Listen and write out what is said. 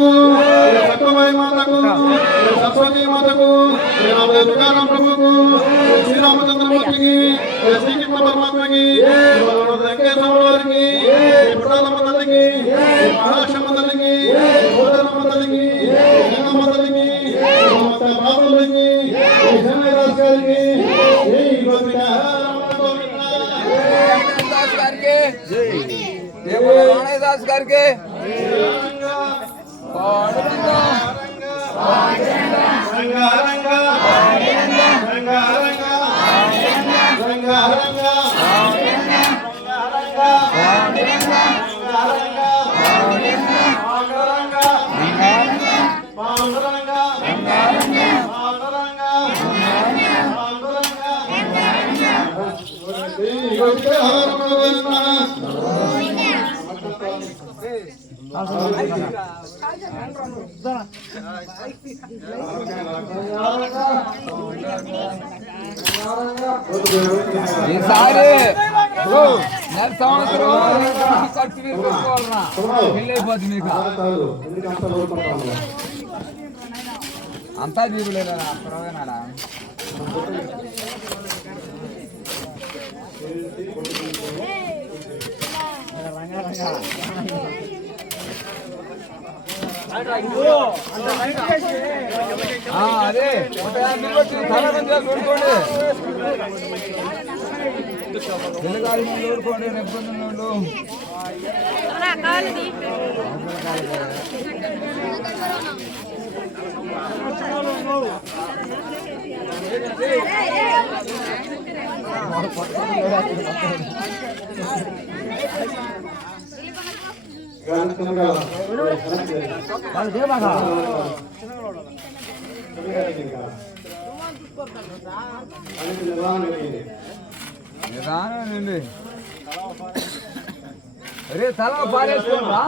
మాతకు సత్యమయ మాతకు సరస్వతి మాతకు తుకారాం ప్రభుకు శ్రీరామచంద్రమూర్తికి శ్రీకృష్ణ పరమాత్మకి వెంకటేశ్వర వారికి పుట్టాలమ్మ తల్లికి మహాలక్ష్మ తల్లికి గోదరమ్మ తల్లికి గంగమ్మ తల్లికి బాబులకి శనైదాస్ గారికి दास करके ఈసారి నెల సంవత్సరం ఖర్చు తీసుకోవాలన్నా వెళ్ళైపోద్ది మీకు అంతా తీరులేదా పర్వాలేనాడా అదే చూడుకోండి పిల్లగాలి చూడుకోండి ఇబ్బంది నిదానండి అరే తల పారేసుకోరా